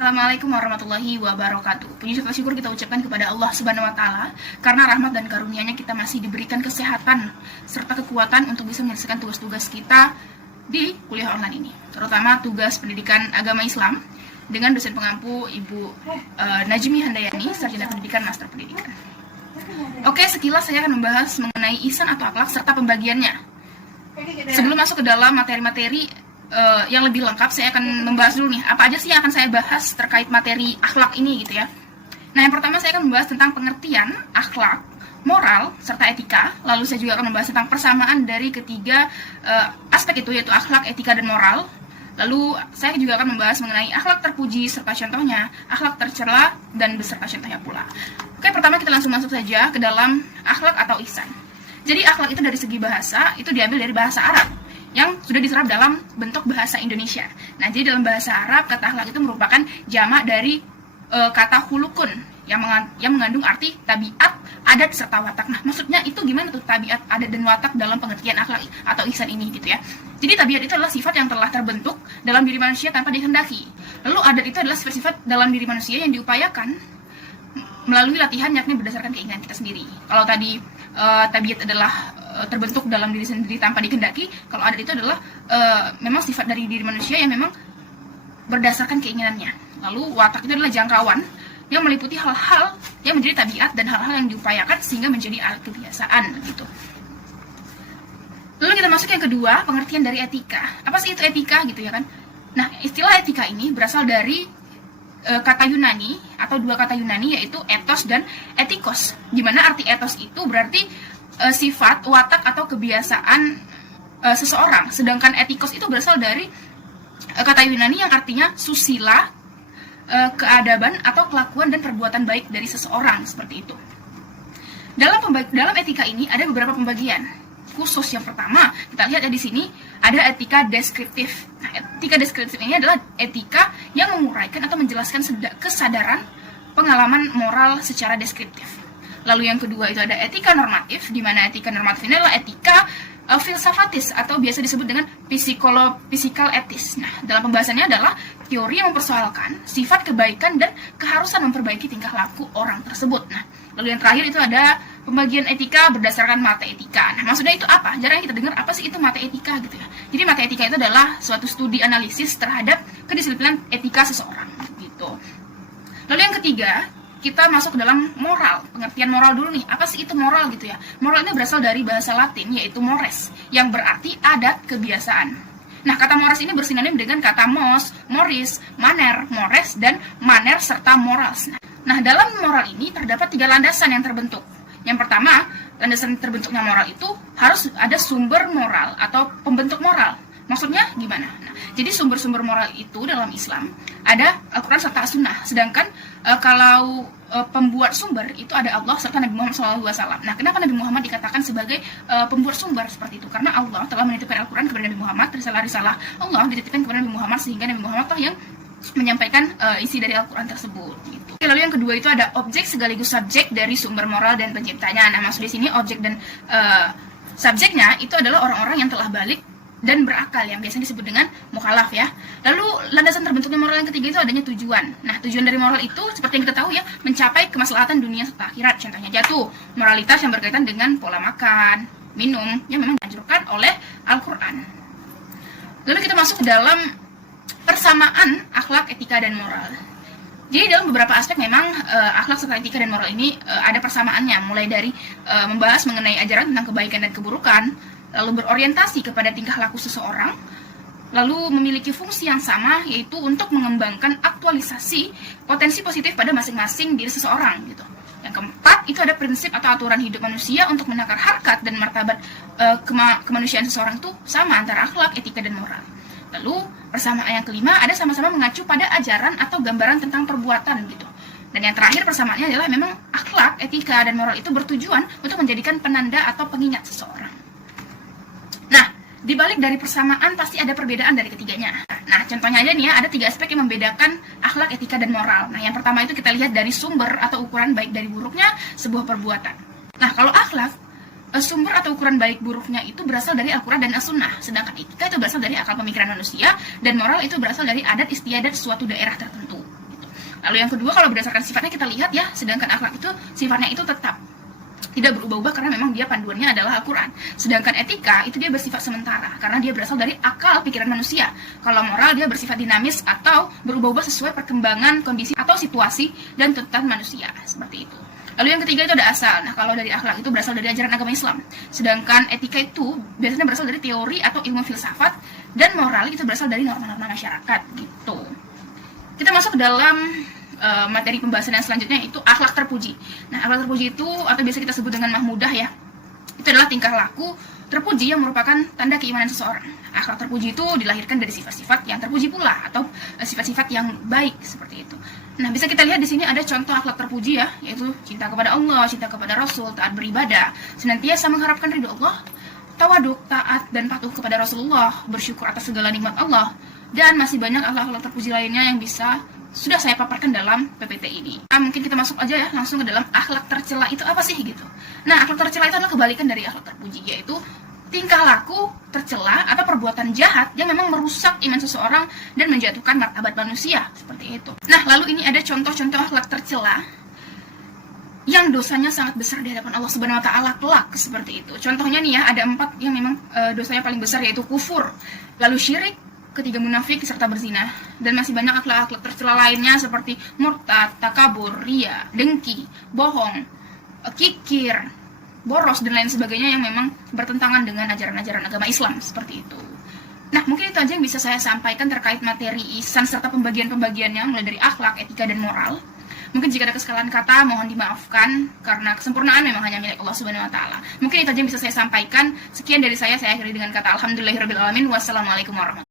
Assalamualaikum warahmatullahi wabarakatuh. Puji serta syukur kita ucapkan kepada Allah Subhanahu wa taala karena rahmat dan karunia-Nya kita masih diberikan kesehatan serta kekuatan untuk bisa menyelesaikan tugas-tugas kita di kuliah online ini, terutama tugas pendidikan agama Islam dengan dosen pengampu Ibu Najmi Handayani, sarjana pendidikan master pendidikan. Oke, sekilas saya akan membahas mengenai ihsan atau akhlak serta pembagiannya. Sebelum masuk ke dalam materi-materi yang lebih lengkap, saya akan membahas dulu nih apa aja sih yang akan saya bahas terkait materi akhlak ini gitu ya. Nah, yang pertama saya akan membahas tentang pengertian akhlak, moral serta etika. Lalu saya juga akan membahas tentang persamaan dari ketiga aspek itu, yaitu akhlak, etika, dan moral. Lalu saya juga akan membahas mengenai akhlak terpuji serta contohnya, akhlak tercela dan beserta contohnya pula. Oke, pertama kita langsung masuk saja ke dalam akhlak atau ihsan. Jadi akhlak itu dari segi bahasa itu diambil dari bahasa Arab yang sudah diserap dalam bentuk bahasa Indonesia. Nah, jadi dalam bahasa Arab kata akhlak itu merupakan jamak dari kata hulukun yang mengandung arti tabiat, adat serta watak. Nah, maksudnya itu gimana tuh tabiat, adat dan watak dalam pengertian akhlak atau ihsan ini gitu ya. Jadi tabiat itu adalah sifat yang telah terbentuk dalam diri manusia tanpa dikehendaki. Lalu adat itu adalah sifat-sifat dalam diri manusia yang diupayakan melalui latihan, yakni berdasarkan keinginan kita sendiri. Kalau tadi tabiat adalah terbentuk dalam diri sendiri tanpa dikehendaki, kalau adat itu adalah memang sifat dari diri manusia yang memang berdasarkan keinginannya. Lalu watak itu adalah jangkauan yang meliputi hal-hal yang menjadi tabiat dan hal-hal yang diupayakan sehingga menjadi kebiasaan gitu. Lalu kita masuk yang kedua, pengertian dari etika. Apa sih itu etika gitu ya kan? Nah, istilah etika ini berasal dari kata Yunani atau dua kata Yunani, yaitu ethos dan etikos. Di mana arti ethos itu berarti sifat, watak atau kebiasaan seseorang, sedangkan etikos itu berasal dari kata Yunani yang artinya susila, keadaban atau kelakuan dan perbuatan baik dari seseorang, seperti itu. Dalam etika ini ada beberapa pembagian. Khusus yang pertama, kita lihat ya di sini ada etika deskriptif. Nah, etika deskriptif ini adalah etika yang menguraikan atau menjelaskan kesadaran pengalaman moral secara deskriptif. Lalu yang kedua itu ada etika normatif, di mana etika normatif ini adalah etika filsafatis atau biasa disebut dengan physical etis. Nah, dalam pembahasannya adalah teori yang mempersoalkan sifat kebaikan dan keharusan memperbaiki tingkah laku orang tersebut. Nah, lalu yang terakhir itu ada pembagian etika berdasarkan mata etika. Nah, maksudnya itu apa? Jarang kita dengar apa sih itu mata etika gitu ya. Jadi mata etika itu adalah suatu studi analisis terhadap kedisiplinan etika seseorang gitu. Lalu yang ketiga, kita masuk ke dalam moral. Pengertian moral dulu nih. Apa sih itu moral gitu ya? Moral ini berasal dari bahasa Latin, yaitu mores, yang berarti adat, kebiasaan. Nah, kata mores ini bersinonim dengan kata mos, moris, maner, mores, dan maner serta morals. Nah, dalam moral ini terdapat tiga landasan yang terbentuk. Yang pertama, landasan terbentuknya moral itu harus ada sumber moral atau pembentuk moral. Maksudnya gimana? Nah, jadi sumber-sumber moral itu dalam Islam ada Al-Quran serta As-Sunnah. Sedangkan kalau pembuat sumber itu ada Allah serta Nabi Muhammad SAW. Nah, kenapa Nabi Muhammad dikatakan sebagai pembuat sumber seperti itu? Karena Allah telah menitipkan Al-Quran kepada Nabi Muhammad, risalah-risalah Allah dititipkan kepada Nabi Muhammad, sehingga Nabi Muhammad yang menyampaikan isi dari Al-Quran tersebut gitu. Lalu yang kedua itu ada objek sekaligus subjek dari sumber moral dan penciptanya. Nah, maksud di sini objek dan subjeknya itu adalah orang-orang yang telah balik dan berakal, yang biasanya disebut dengan mukhalaf ya. Lalu landasan terbentuknya moral yang ketiga itu adanya tujuan. Nah, tujuan dari moral itu seperti yang kita tahu ya, mencapai kemaslahatan dunia serta akhirat. Contohnya jatuh moralitas yang berkaitan dengan pola makan, minum yang memang dianjurkan oleh Al-Quran. Lalu kita masuk ke dalam persamaan akhlak, etika, dan moral. Jadi dalam beberapa aspek memang akhlak serta etika dan moral ini ada persamaannya, mulai dari membahas mengenai ajaran tentang kebaikan dan keburukan, lalu berorientasi kepada tingkah laku seseorang, lalu memiliki fungsi yang sama, yaitu untuk mengembangkan aktualisasi potensi positif pada masing-masing diri seseorang gitu. Yang keempat, itu ada prinsip atau aturan hidup manusia untuk menakar harkat dan martabat kemanusiaan seseorang itu sama antara akhlak, etika, dan moral. Lalu persamaan yang kelima, ada sama-sama mengacu pada ajaran atau gambaran tentang perbuatan gitu. Dan yang terakhir persamaannya adalah memang akhlak, etika, dan moral itu bertujuan untuk menjadikan penanda atau pengingat seseorang. Nah, di balik dari persamaan pasti ada perbedaan dari ketiganya. Nah, contohnya aja nih ya, ada tiga aspek yang membedakan akhlak, etika, dan moral. Nah, yang pertama itu kita lihat dari sumber atau ukuran baik dari buruknya sebuah perbuatan. Nah, kalau akhlak, sumber atau ukuran baik buruknya itu berasal dari Al-Quran dan As-Sunnah. Sedangkan etika itu berasal dari akal pemikiran manusia, dan moral itu berasal dari adat istiadat suatu daerah tertentu. Lalu yang kedua, kalau berdasarkan sifatnya kita lihat ya, sedangkan akhlak itu sifatnya itu tetap tidak berubah-ubah karena memang dia panduannya adalah Al-Quran. Sedangkan etika itu dia bersifat sementara karena dia berasal dari akal pikiran manusia. Kalau moral dia bersifat dinamis atau berubah-ubah sesuai perkembangan kondisi atau situasi dan tuntutan manusia, seperti itu. Lalu yang ketiga itu ada asal. Nah, kalau dari akhlak itu berasal dari ajaran agama Islam. Sedangkan etika itu biasanya berasal dari teori atau ilmu filsafat, dan moral itu berasal dari norma-norma masyarakat gitu. Kita masuk ke dalam materi pembahasan yang selanjutnya, itu akhlak terpuji. Nah, akhlak terpuji itu atau biasa kita sebut dengan mahmudah ya, itu adalah tingkah laku terpuji yang merupakan tanda keimanan seseorang. Akhlak terpuji itu dilahirkan dari sifat-sifat yang terpuji pula atau sifat-sifat yang baik, seperti itu. Nah, bisa kita lihat di sini ada contoh akhlak terpuji ya, yaitu cinta kepada Allah, cinta kepada Rasul, taat beribadah, senantiasa mengharapkan ridho Allah, tawaduk, taat dan patuh kepada Rasulullah, bersyukur atas segala nikmat Allah, dan masih banyak akhlak-akhlak terpuji lainnya yang sudah saya paparkan dalam PPT ini. Mungkin kita masuk aja ya langsung ke dalam akhlak tercela itu apa sih gitu. Nah, akhlak tercela itu adalah kebalikan dari akhlak terpuji, yaitu tingkah laku tercela atau perbuatan jahat yang memang merusak iman seseorang dan menjatuhkan martabat manusia, seperti itu. Nah, lalu ini ada contoh-contoh akhlak tercela yang dosanya sangat besar di hadapan Allah Subhanahu wa taala kelak, seperti itu. Contohnya nih ya, ada 4 yang memang dosanya paling besar, yaitu kufur, lalu syirik, ketiga munafik serta berzina, dan masih banyak akhlak-akhlak tercela lainnya seperti murtad, takabur, ria, dengki, bohong, kikir, boros dan lain sebagainya yang memang bertentangan dengan ajaran-ajaran agama Islam, seperti itu. Nah, mungkin itu aja yang bisa saya sampaikan terkait materi ihsan serta pembagian-pembagiannya mulai dari akhlak, etika dan moral. Mungkin jika ada kesalahan kata mohon dimaafkan karena kesempurnaan memang hanya milik Allah Subhanahu wa taala. Mungkin itu aja yang bisa saya sampaikan. Sekian dari saya akhiri dengan kata alhamdulillahirabbil alamin. Wassalamualaikum warahmatullahi wabarakatuh.